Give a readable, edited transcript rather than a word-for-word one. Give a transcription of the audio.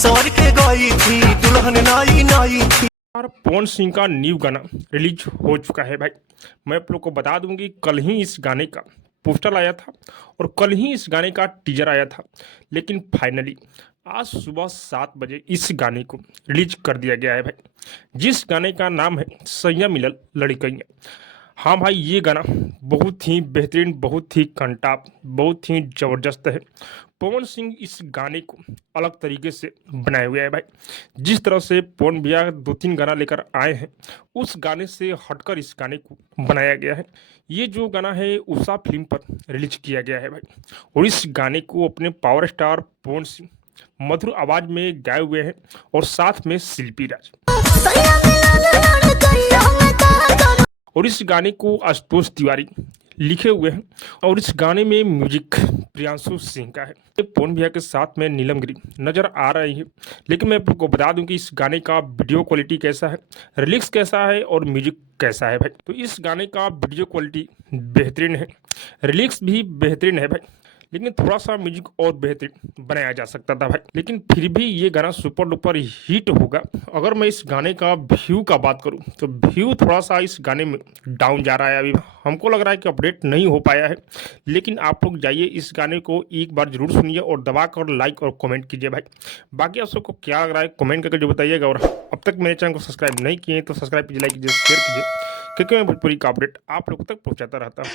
सवर के गई थी दुल्हन नाई नाई थी। और पवन सिंह का न्यू गाना रिलीज हो चुका है भाई। मैं आप लोग को बता दूं कि कल ही इस गाने का पोस्टर आया था और कल ही इस गाने का टीजर आया था, लेकिन फाइनली आज सुबह 7 बजे इस गाने को रिलीज कर दिया गया है भाई, जिस गाने का नाम है सैया मिलल लड़कैया। हाँ भाई, ये गाना बहुत ही बेहतरीन, बहुत ही कंटाप, बहुत ही ज़बरदस्त है। पवन सिंह इस गाने को अलग तरीके से बनाए हुए हैं भाई। जिस तरह से पवन भैया 2-3 गाना लेकर आए हैं, उस गाने से हटकर इस गाने को बनाया गया है। ये जो गाना है उषा फिल्म पर रिलीज किया गया है भाई, और इस गाने को अपने पावर स्टार पवन सिंह मधुर आवाज में गाए हुए हैं और साथ में शिल्पी राज। और इस गाने को आशुतोष तिवारी लिखे हुए हैं और इस गाने में म्यूजिक प्रियांशु सिंह का है। पवन भैया के साथ में नीलम गिरी नजर आ रही है, लेकिन मैं आपको बता दूं कि इस गाने का वीडियो क्वालिटी कैसा है, रिलिक्स कैसा है और म्यूजिक कैसा है भाई। तो इस गाने का वीडियो क्वालिटी बेहतरीन है, रिलिक्स भी बेहतरीन है भाई, लेकिन थोड़ा सा म्यूजिक और बेहतरीन बनाया जा सकता था भाई। लेकिन फिर भी ये गाना सुपर डुपर हिट होगा। अगर मैं इस गाने का व्यू का बात करूं तो व्यू थोड़ा सा इस गाने में डाउन जा रहा है। अभी हमको लग रहा है कि अपडेट नहीं हो पाया है, लेकिन आप लोग जाइए इस गाने को एक बार जरूर सुनिए और दबा कर लाइक और कमेंट कीजिए भाई। बाकी आप सबको क्या लग रहा है कमेंट करके जो बताइएगा। और अब तक मेरे चैनल को सब्सक्राइब नहीं किए तो सब्सक्राइब कीजिए, लाइक कीजिए, शेयर कीजिए, क्योंकि मैं भोजपुरी का अपडेट आप लोग तक पहुँचाता रहता हूँ।